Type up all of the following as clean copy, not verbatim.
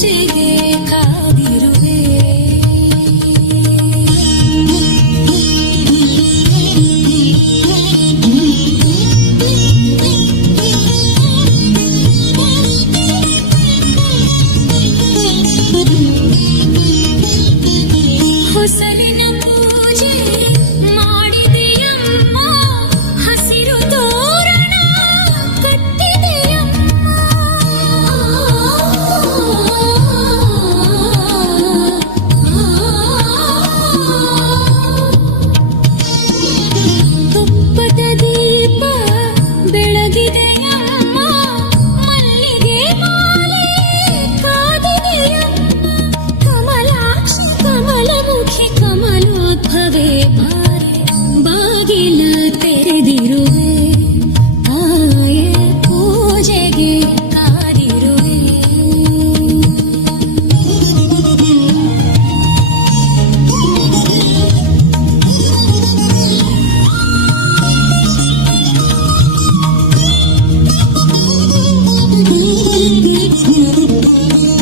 ಪೂಜೆಗೆ ಕಾದಿರುವೆ. ಹೊಸಲಿನ ಪೂಜೆ ಮಾಡಿದೆಯಮ್ಮ, ಹಸಿರು ತೋರಣ ಕಟ್ಟಿದೆಯಮ್ಮ. ತುಪ್ಪದ ದೀಪ ಬೆಳಗಿದೆಯಮ್ಮ, ಮಲ್ಲಿಗೆ ಮಾಲೆ ಕಾದಿದೆಯಮ್ಮ. ಕಮಲಾಕ್ಷಿ ಕಮಲಮುಖಿ ಕಮಲೋದ್ಭವೆ ಬಾರೆ, ಬಾಗಿಲ ತೆರೆದಿರುವೆ. ತಾಯೇ ಪೂಜೆಗೆ ಕಾದಿರುವೆ.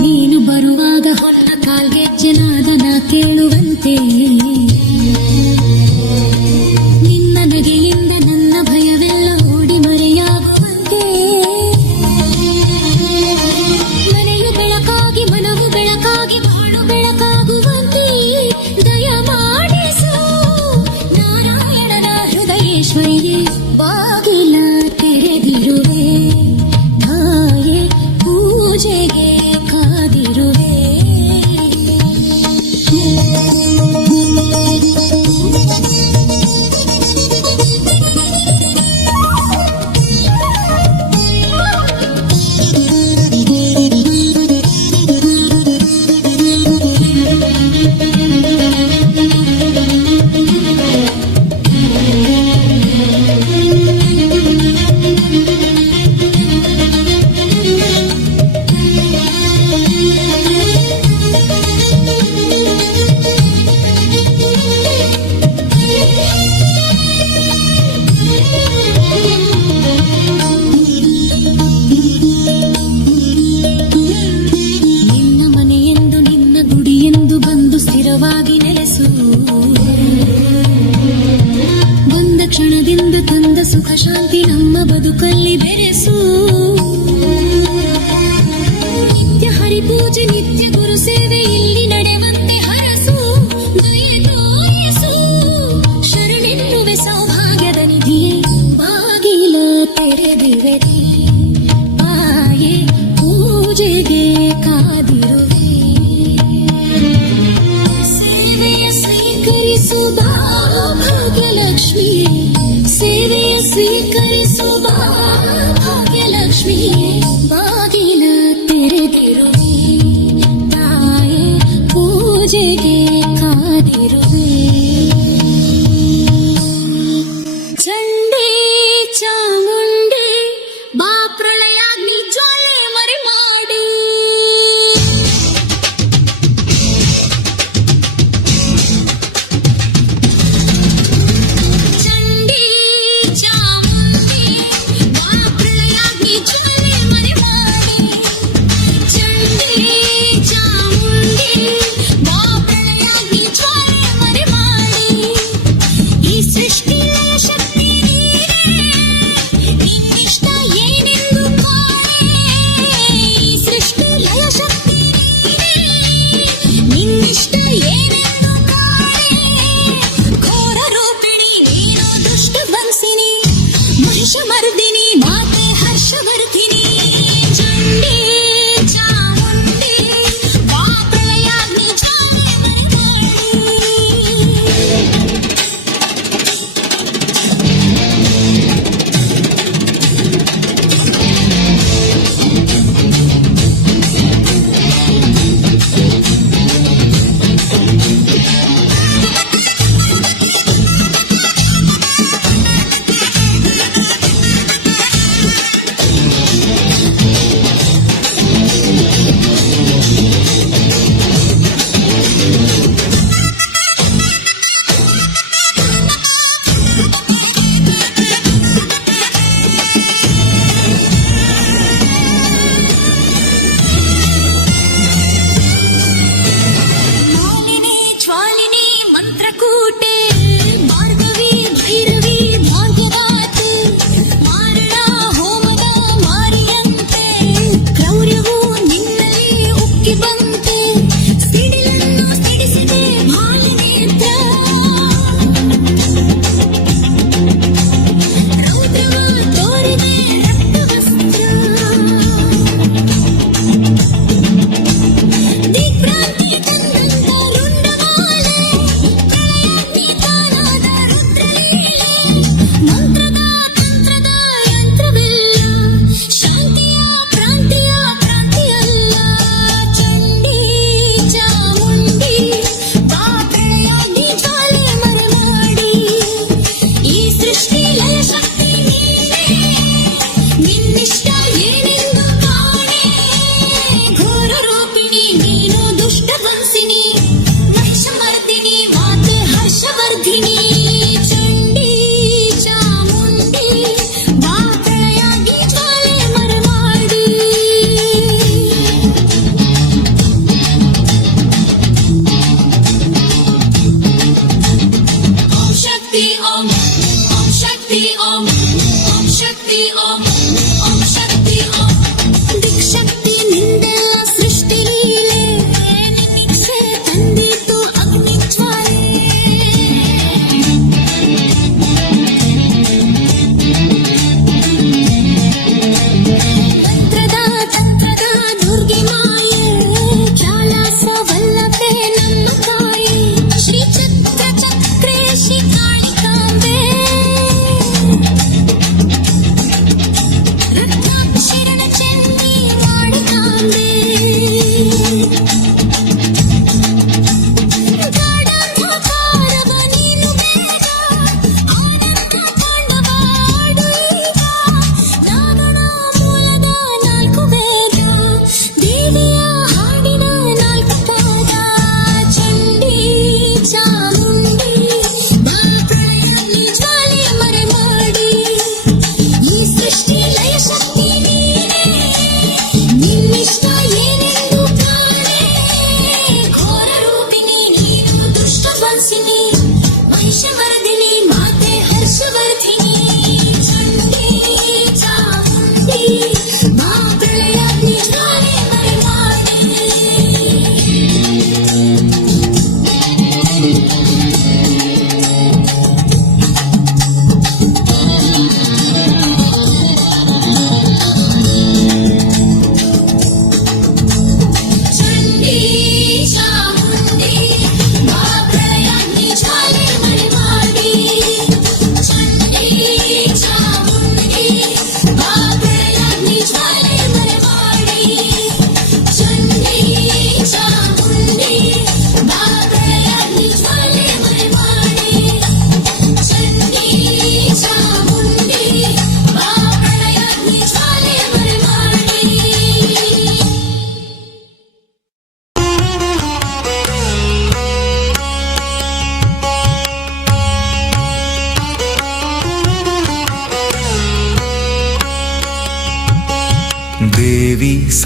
ನೀನು ಬರುವಾಗ ಹೊನ್ನ ಕಾಲ್ಗೆಜ್ಜೆ ನಾದನ ಕೇಳುವಂತೆ, ನಿನ್ನ ನಗೆಯಿಂದ ನನ್ನ ಭಯವೆಲ್ಲ ಓಡಿ ಮರೆಯಾಗುವಂತೆ. ಮನೆಯು ಬೆಳಕಾಗಿ ಮನವು ಬೆಳಕಾಗಿ ಬಾಳು ಬೆಳಕಾಗುವಂತೆ ದಯ ಮಾಡಿಸು ನಾರಾಯಣನ ಹೃದಯೇಶ್ವರಿಗೆ. ಬಾಗಿಲ ತೆರೆದಿರುವೆ. ತಾಯೇ ಪೂಜೆಗೆ ಕಾದಿರುವೆ. ನಿನ್ನ ಮನೆಯೆಂದು ನಿನ್ನ ಗುಡಿಯೆಂದು ಬಂದು ಸ್ಥಿರವಾಗಿ ನೆಲೆಸು. ಬಂದ ಕ್ಷಣದಿಂದ ತಂದ ಸುಖ ಶಾಂತಿ ನಮ್ಮ ಬದುಕಲ್ಲಿ ಬೆರೆಸು. ನಿತ್ಯ ಹರಿಪೂಜೆ ನಿತ್ಯ ಗುರು ಸೇವೆ ಇಲ್ಲಿ ನಡೆವಂತೆ ಹರಸು. ದಯೆ ತೋರಿಸು ಶರಣೆನ್ನುವೆ ಸೌಭಾಗ್ಯದ ನಿಧಿಯೇ. ಬಾಗಿಲ ತೆರೆದಿರುವೆ. ತಾಯೇ ಪೂಜೆಗೆ ಕಾದಿರುವೆ. ಸೇವೆಯ ಸ್ವೀಕರಿಸು ಬಾ ಭಾಗ್ಯಲಕ್ಷ್ಮಿ. ಸೇವೆಯ ಸ್ವೀಕರಿಸು ಬಾ ಭಾಗ್ಯಲಕ್ಷ್ಮಿ. ಬಾಗಿಲ ತೆರೆದಿರುವೆ. ತಾಯೇ ಪೂಜೆಗೆ ಕಾದಿರುವೆ. ಚಂಡಿ ಚಾಮುಂಡಿ ಬಾ ಪ್ರಳಯಾಗ್ನಿ ಜ್ವಾಲೆ ಮರೆ ಮಾಡಿ. ಚಂಡಿ ಚಾಮುಂಡಿ ಬಾ ಪ್ರಳಯಾಗ್ನಿ ಜ್ವಾಲೆ ಮರೆ ಮಾಡಿ. ಚಂಡಿ ಚಾಮುಂಡಿ ಬಾ ಪ್ರಳಯಾಗ್ನಿ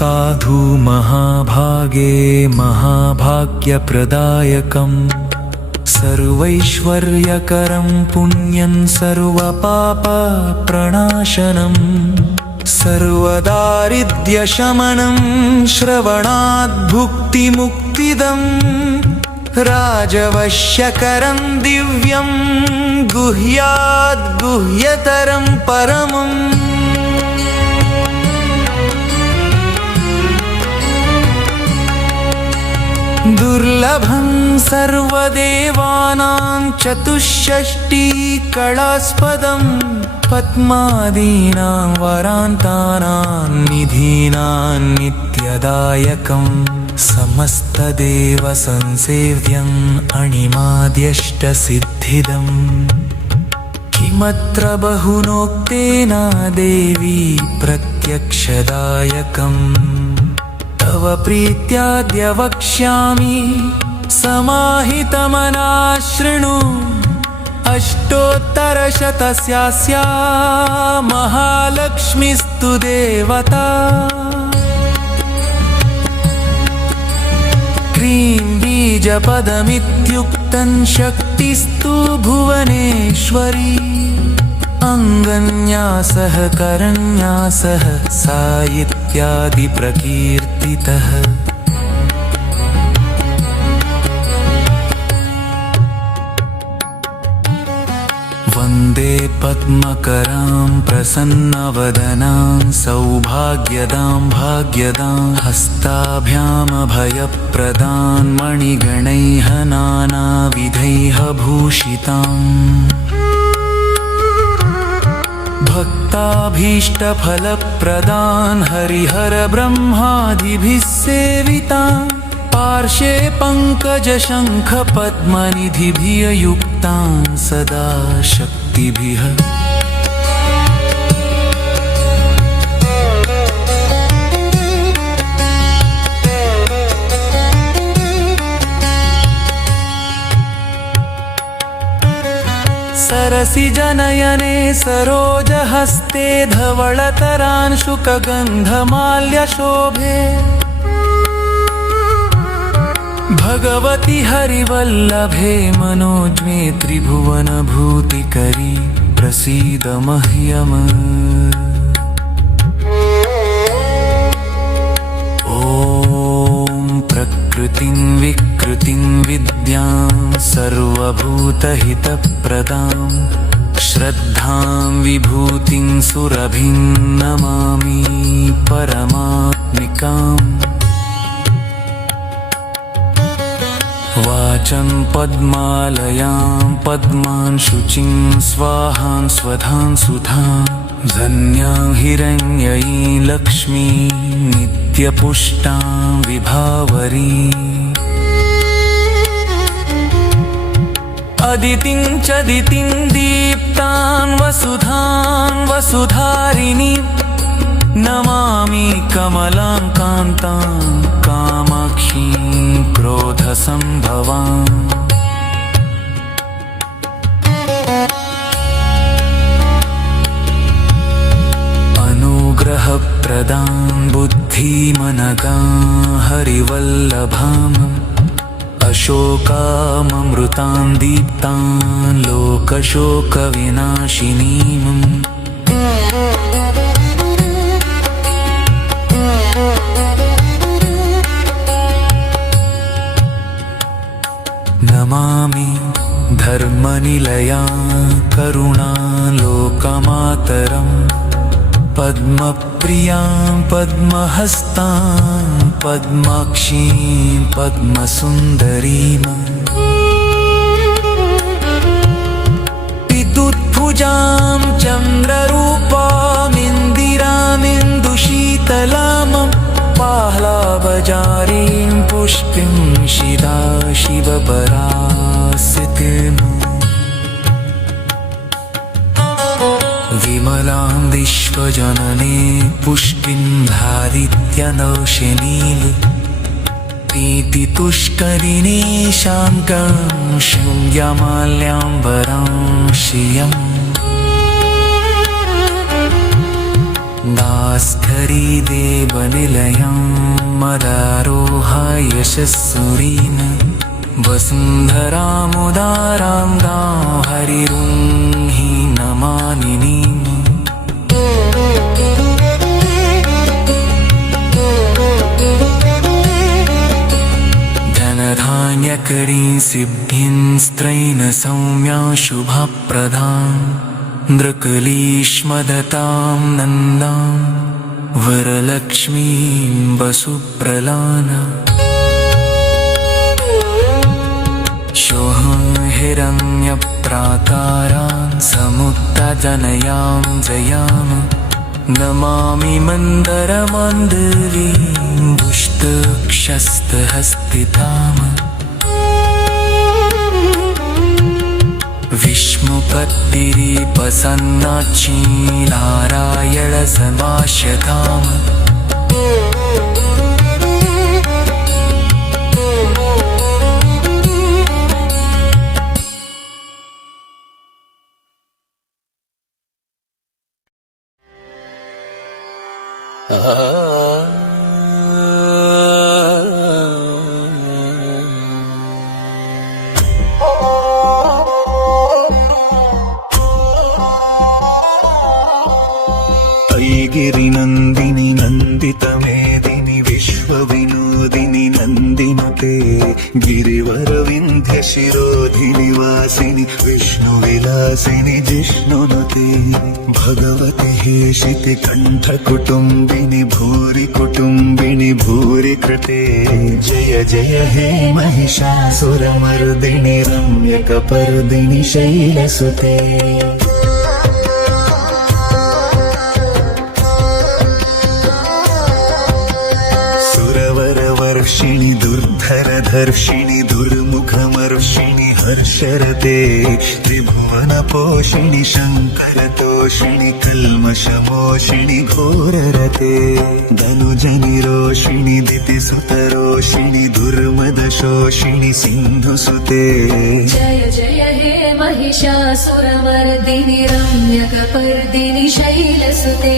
साधु महाभागे महाभाग्यप्रदायकम् सर्वैश्वर्यकरं पुण्यं सर्वपापप्रणाशनम् सर्वदारिद्र्यशमनं श्रवणात् भुक्तिमुक्तिदम् राजवश्यकरं दिव्यं गुह्याद् गुह्यतरं परमम् दुर्लभं सर्वदेवानां चतुष्षष्टिकलास्पदं पद्मादीनां वरान्तानां निधीनां नित्यदायकं समस्तदेवसंसेव्यम् अणिमाद्यष्टसिद्धिदम् किमत्र बहुनोक्तेन देवी प्रत्यक्षदायकम् तव प्रीत्याद्य वक्ष्यामि समाहितमनः शृणु अष्टोत्तरशतस्यास्या महालक्ष्मीस्तु देवता क्रीं बीजपदमित्युक्तं शक्तिस्तु भुवनेश्वरी अङ्गन्यासः करन्यासः सा इत्यादि प्रकीर्तितः वन्दे पद्मकरां प्रसन्नवदनां सौभाग्यदां भाग्यदां हस्ताभ्यामभयप्रदां मणिगणैः नानाविधैः भूषिताम् भक्ताभीष्टफलप्रदान् हरिहरब्रह्मादिभिः सेवितान् पार्श्वे पङ्कजशङ्खपद्मनिधिभिः युक्तान् सदा शक्तिभिः सरसिजनयने सरोजहस्ते धवळतरांशुकगन्धमाल्यशोभे भगवति हरिवल्लभे मनोज्ञे त्रिभुवनभूतिकरी प्रसीद मह्यम् ॐ प्रकृतिं विकृतिं विद्यां सर्वभूतहितप्रदां श्रद्धां विभूतिं सुरभिं नमामि परमात्मिकाम् वाचं पद्मालयां पद्मां शुचिं स्वाहां स्वधां सुधां धन्यां हिरण्ययीं लक्ष्मीं नित्यपुष्टां विभावरी अदितिं च दितिं दीप्तां वसुधां वसुधारिणीं नमामि कमलां कान्तां कामाक्षीं क्रोधसम्भवाम् अनुग्रहप्रदां बुद्धिमनगां हरिवल्लभाम् अशोकाममृतां दीप्तां लोकशोकविनाशिनीम् नमामि धर्मनिलयां करुणालोकमातरम् पद्मप्रियां पद्महस्तां पद्माक्षीं पद्मसुन्दरीम् विद्युद्भुजां चन्द्ररूपामिन्दिरामिन्दुशीतलां पाह्लाबजारीं पुष्पिं शिदाशिवपरासितिम् विमलां विश्वजनने पुष्पिं धारित्यनौशनील प्रीतितुष्करिणी शान्तं शृङ्गमाल्याम्बरां श्रियम् दास्करी देवनिलयं मदारोहाय यशस्सुरीन् वसुन्धरामुदारां गां हरिरुंहि नमानिनीम् धनधान्यकरी सिद्धिं स्त्रैन सौम्या शुभप्रदां दृक्लीष्मदतां नन्दां वरलक्ष्मीं वसुप्रलाना शोहं हिरण्यप्राकारान् समुत्तजनयां जयां नमामि मन्दरमन्दरीं पुष्टक्षस्तहस्तिताम् विष्णुपत्तिरीपसन्नाक्षीलारायणसमाश्यताम् ऐगिरिनन्दिनि नन्दितमेदिनि विश्वविनोदिनि नन्दिनुते गिरिवरविन्ध्यशिरोधिनि वासिनि विष्णुविलासिनि जिष्णुनुते भगवति हेशिति कण्ठकुटुम्बिनि भूरि कुटुम्बिनि भूरि कृते जय जय हे महिषासुरमर्दिनि रम्यकपर्दिनि शैलसुते वर्षिणि दुर्धरधर्षिणि दुर्मुखमर्षिणि हर्षरते त्रिभुवनपोषिणि शङ्करतोषिणि कल्मषमोषिणि घोररते धनुजनिरोषिणि दितिसुतरोषिणि दुर्मदशोषिणि सिन्धुसुते जय जय हे महिषासुरमर्दिनि रम्यकपर्दिनि शैलसुते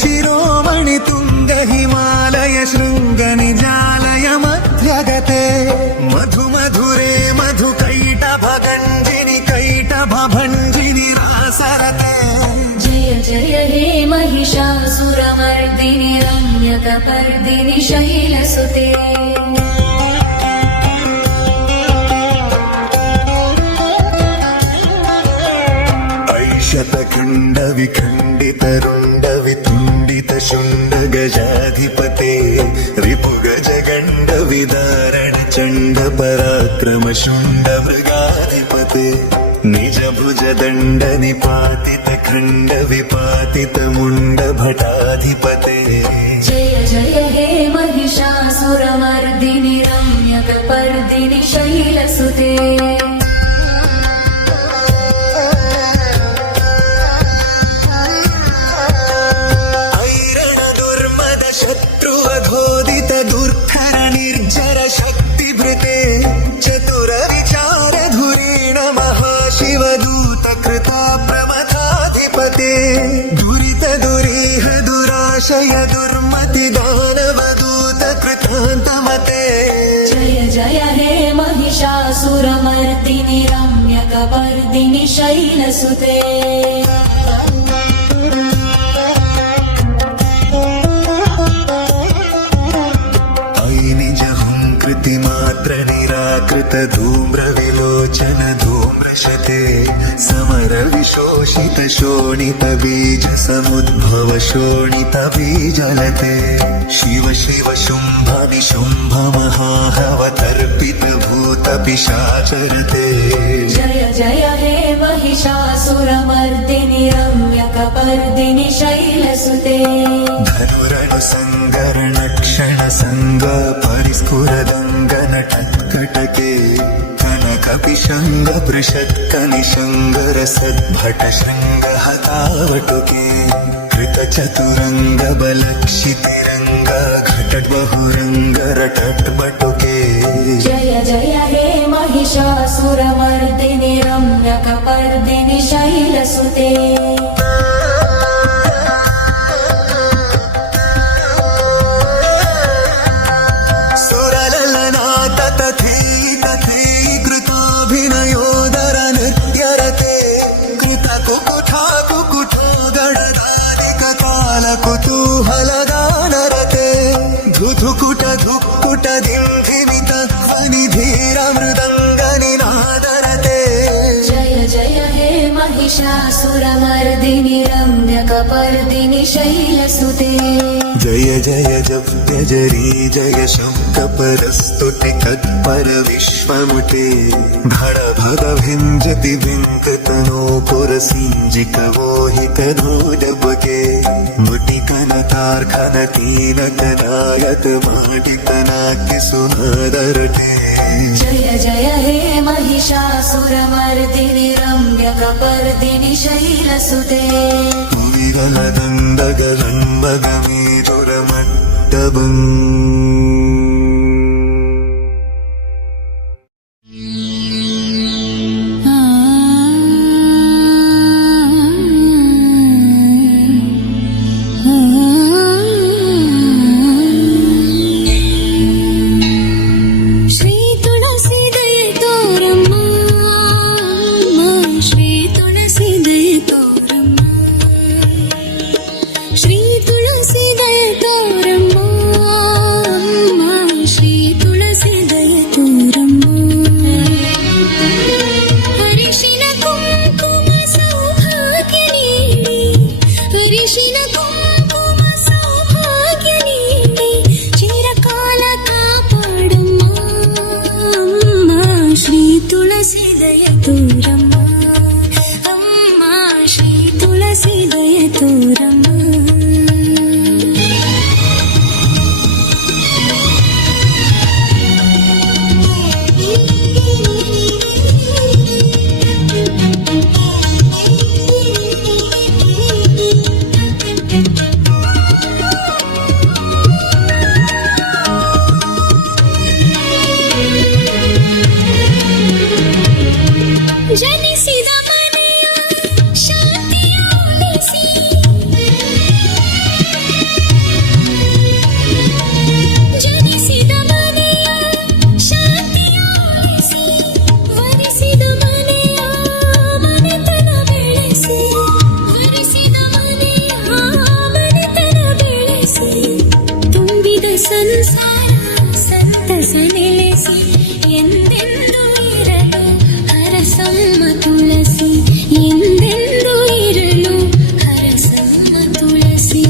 शिरोमणि तुंग हिमालय शृंग निजालय मध्यगते मधु मधुरे मधु कैटभगञ्जिनि कैटभभञ्जिनि रासरते जय जय हे महिषासुरमर्दिनि रम्यकपर्दिनि शैलसुते शतखण्ड विखण्डितरुण्ड वितुण्डित शुण्ड गजाधिपते रिपुगजगण्ड विदारण चण्ड पराक्रम शुण्ड मृगाधिपते निज भुज दण्ड निपातित खण्ड विपातित मुण्ड भटाधिपते जय जय हे महिषासुरमर्दिनि रम्यकपर्दिनि शैलसुते शत्रुवधोदित दुर्धर निर्जर शक्तिभृते चतुर विचार धुरीण महाशिवदूत कृता प्रमथाधिपते दुरित दुरीह दुराशय दुर्मति दानवदूत कृतान्तमते जय जय हे महिषासुरमर्दिनि रम्यकपर्दिनि शैलसुते मात्र निराकृत धूम्र विलोचन धूम्रशते समर विशोषित शोणित बीज समुद्भव शोणित बीजलते शिव शिव शुंभ निशुंभ महाहवतर्पित भूत पिशाचरते जय जय हे महिषासुरमर्दिनि रम्यकपर्दिनि शैलसुते धनुरनुसङ्गरण क्षण संग परिस्फुरदङ्गन टत्कटके कनकपिशङ्ग पृषत्कनिशङ्गर सद्भट शृङ्ग हतावटुके घृत चतुरंग बलक्षितिरंग घटट बहुरंग रटट बटुके जय जय हे महिषासुरमर्दिनि रम्यकपर्दिनि शैलसुते सुरललना तथी तथी कृताभिनयोदर नृत्यरते कृत कुकुठा कुकुठो गणदानिक काल कुतूहलगानरते धुधुकुट धुक्कुट धिंधिमित ध्वनिधीर मृदङ्गनिनादरते जय जय हे महिषासुरमर्दिनि रम्यकपर्दिनि शैलसुते जय जय जप्य जरी जय शब्द परस्तुति तत्पर विश्वमुटे भण भग भिंजति भिंकतनो पुर सिंजिक मोहित धूजबके मुटिकन तार्खन तीन कनायत माटिकनाक्य सुनादरटे जय जय हे महिषासुरमर्दिनि रम्यकपर्दिनि शैलसुते विगलदन्दगलम्बगमेरुरमट्टबम् श्री तुलसी दय तोरम्मा श्री तुलसी दय तोरम्मा श्री तुलसी दय तोरम्मा श्री तुलसी दय तोरम्मा हरिशिನ ಕುಂಕುಮ ಸೌಭಾಗ್ಯ ನೀಡಿ ಹರಿಶಿನ ಕುಂಕುಮ ಸೌಭಾಗ್ಯ ನೀಡಿ ಚಿರಕಾಲ ಕಾಪಾಡಮ್ಮ ಅಮ್ಮ ಶ್ರೀ ತುಳಸಿ ದಯ ತೋರಮ್ಮ ಅಮ್ಮ ಶ್ರೀ ತುಳಸಿ ದಯ ತೋರಮ್ಮ ಜನಿಸಿದ ಮನೆಯ ಶಾಂತಿಯ ಉಳಿಸಿ ಜನಿಸಿದ ಮನೆಯ ಶಾಂತಿಯ ಉಳಿಸಿ ವರಿಸಿದ ಮನೆಯ ಮನೆತನ ಬೆಳೆಸಿ ವರಿಸಿದ ಮನೆಯ ಮನೆತನ ಬೆಳೆಸಿ ತುಂಬಿದ ಸಂಸಾರ ಸಂತಸ ನೆಲೆಸಿ ಎಂದೆಂದು ಇರಲು ಹರಸಮ್ಮ ತುಳಸಿ ಎಂದೆಂದು ಇರಲು ಹರಸಮ್ಮ ತುಳಸಿ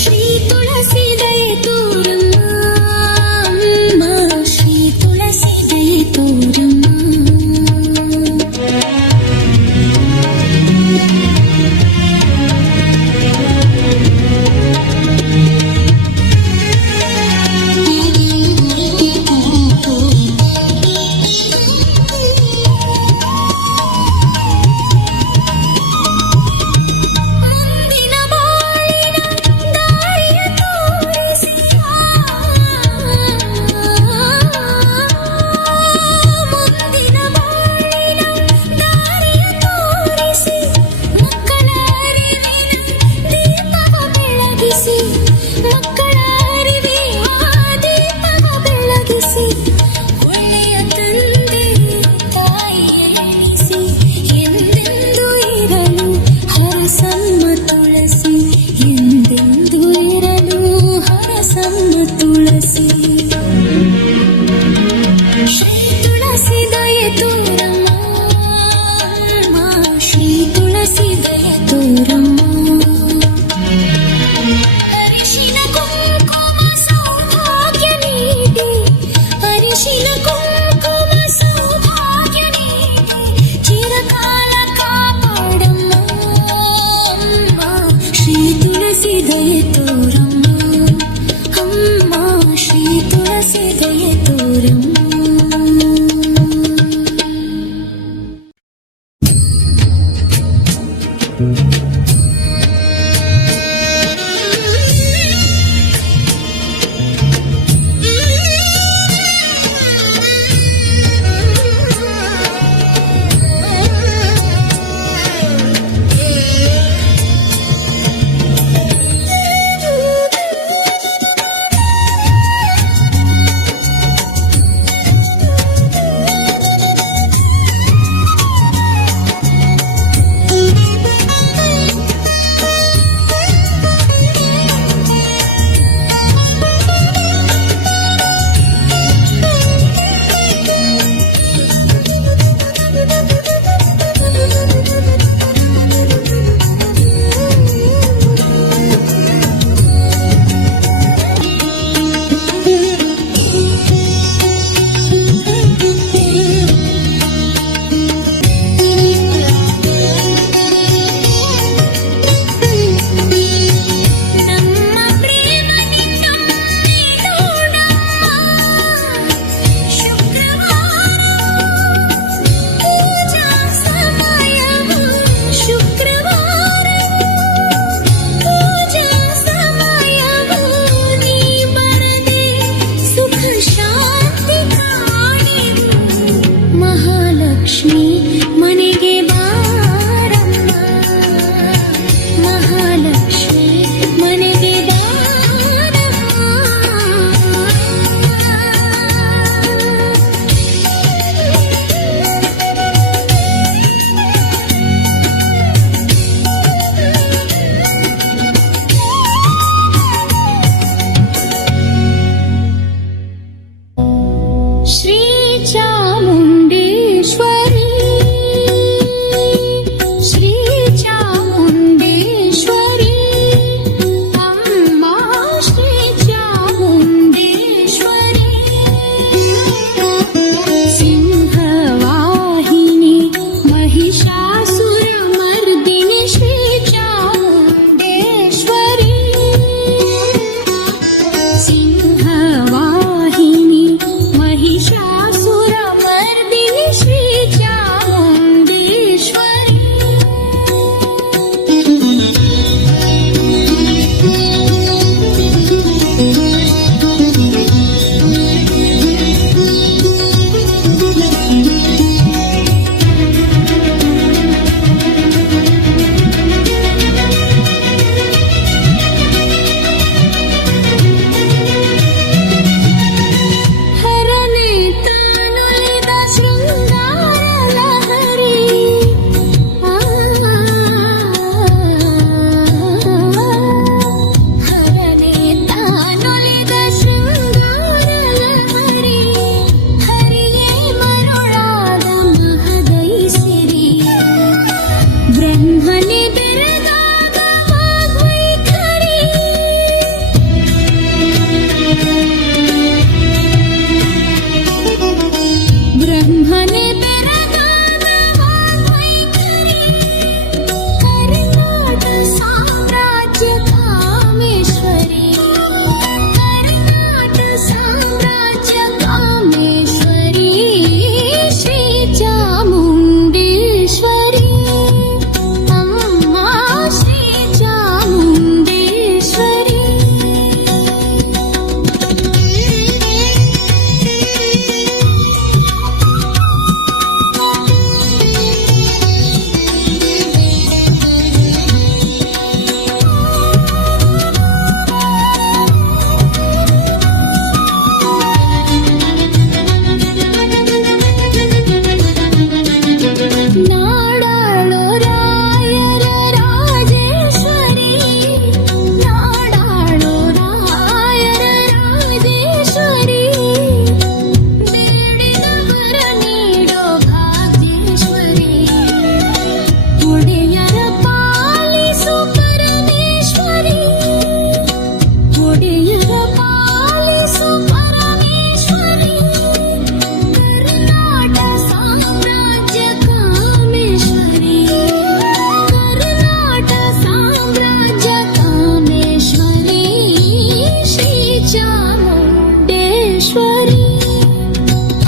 ಶ್ರೀ ತುಳಸಿ ದಯ ತೋರಮ್ಮ ಅಮ್ಮ ಶ್ರೀ ತುಳಸಿ ದಯ ತೋರಮ್ಮ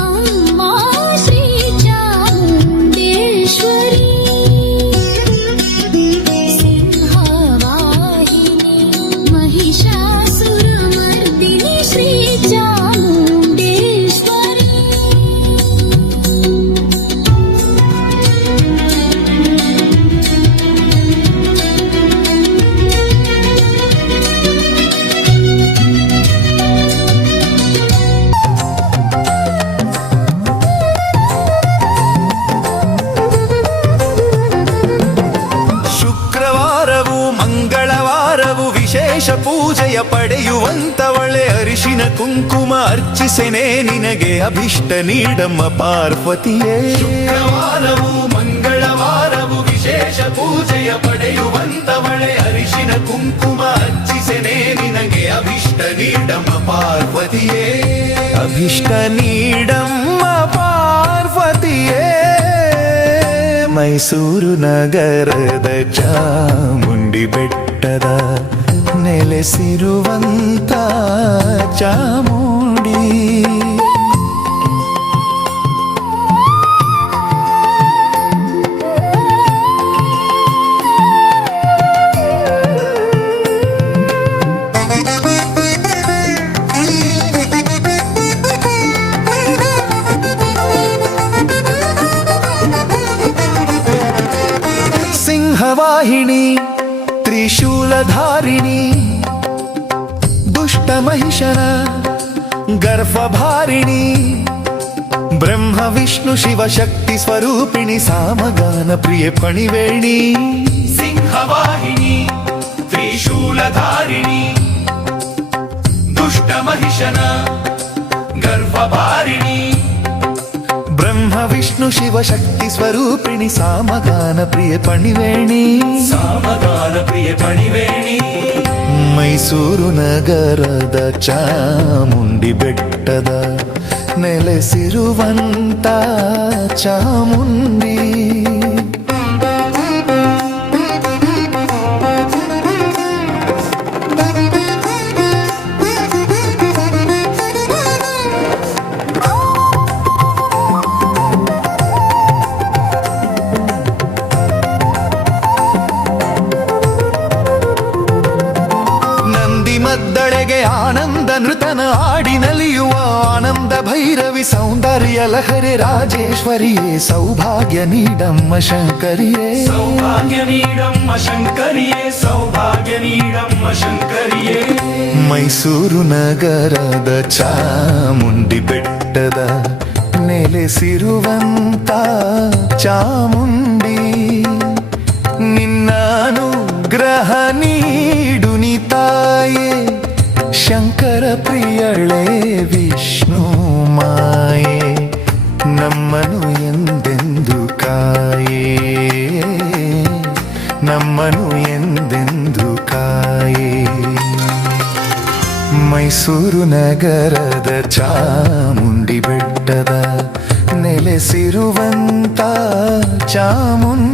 अम्मा श्री चामुण्डेश्वरी सिंहवाहिनी महिषासुरमर्दिनी श्री चामुण्डेश्वरी ಶುಕ್ರವಾರವು ಮಂಗಳವಾರವು ವಿಶೇಷ ಪೂಜೆಯ ಪಡೆಯುವಂತವಳೆ ಅರಿಶಿನ ಕುಂಕುಮ ಅರ್ಚಿಸೆನೆ ನಿನಗೆ ಅಭಿಷ್ಟ ನೀಡಮ್ಮ ಪಾರ್ವತಿಯೇ. ಶುಕ್ರವಾರವು ಮಂಗಳವಾರವು ವಿಶೇಷ ಪೂಜೆಯ ಪಡೆಯುವಂತವಳೆ ಅರಿಶಿನ ಕುಂಕುಮ ಅರ್ಚಿಸೆನೆ ನಿನಗೆ ಅಭಿಷ್ಟ ನೀಡಮ್ಮ ಪಾರ್ವತಿಯೇ. ಅಭಿಷ್ಟ ನೀಡಮ್ಮ ಪಾರ್ವತಿಯೇ. ಮೈಸೂರು ನಗರದ ಚಾಮುಂಡಿ ಬೆಟ್ಟದ ನೆಲೆಸಿರುವಂತ ಚಾಮುಂಡಿ. ಸಿಂಹವಾಹಿನಿ ತ್ರಿಶೂಲಧಾರಿಣಿ ದುಷ್ಟ ಮಹಿಷನ ಗರ್ಭಭಾರಿಣಿ ಬ್ರಹ್ಮ ವಿಷ್ಣು ಶಿವ ಶಕ್ತಿ ಸ್ವರೂಪಿಣಿ ಸಾಮಗಾನ ಪ್ರಿಯ ಪಣಿವೇಣಿ. ಸಿಂಹವಾಹಿನಿ ತ್ರಿಶೂಲಧಾರಿಣಿ ದುಷ್ಟ ಮಹಿಷನ ಗರ್ಭಭಾರಿಣಿ ಬ್ರಹ್ಮ ವಿಷ್ಣು ಶಿವ ಶಕ್ತಿ ಸ್ವರೂಪಿಣಿ ಸಾಮಗಾನ ಪ್ರಿಯ ಪಣಿವೇಣಿ. ಸಾಮಗಾನ ಪ್ರಿಯ ಪಣಿವೇಣಿ. ಮೈಸೂರು ನಗರದ ಚಾಮುಂಡಿ ಬೆಟ್ಟದ ನೆಲೆಸಿರುವಂತ ಚಾಮುಂಡಿ. ಮದ್ದಳೆಗೆ ಆನಂದ ನೃತನ ಆಡಿ ನಲಿಯುವ ಆನಂದ ಭೈರವಿ ಸೌಂದರ್ಯ ಲಹರಿ ರಾಜೇಶ್ವರಿಯೇ. ಸೌಭಾಗ್ಯ ನೀಡಮ್ಮ ಶಂಕರಿಯೇ. ಸೌಭಾಗ್ಯ ನೀಡಮ್ಮ ಶಂಕರಿಯೇ. ಸೌಭಾಗ್ಯ ನೀಡಮ್ಮ ಶಂಕರಿಯೇ. ಮೈಸೂರು ನಗರದ ಚಾಮುಂಡಿ ಬೆಟ್ಟದ ನೆಲೆಸಿರುವಂತ ಚಾಮುಂಡಿ. ನಿನ್ನ ಅನುಗ್ರಹ ನೀಡು ನಿ ತಾಯೇ. ಶಂಕರ ಪ್ರಿಯಳೇ ವಿಷ್ಣು ಮಾಯೆ. ನಮ್ಮನು ಎಂದೆಂದು ಕಾಯೇ. ನಮ್ಮನು ಎಂದೆಂದು ಕಾಯೇ. ಮೈಸೂರು ನಗರದ ಚಾಮುಂಡಿ ಬೆಟ್ಟದ ನೆಲೆಸಿರುವಂತ ಚಾಮುಂಡಿ.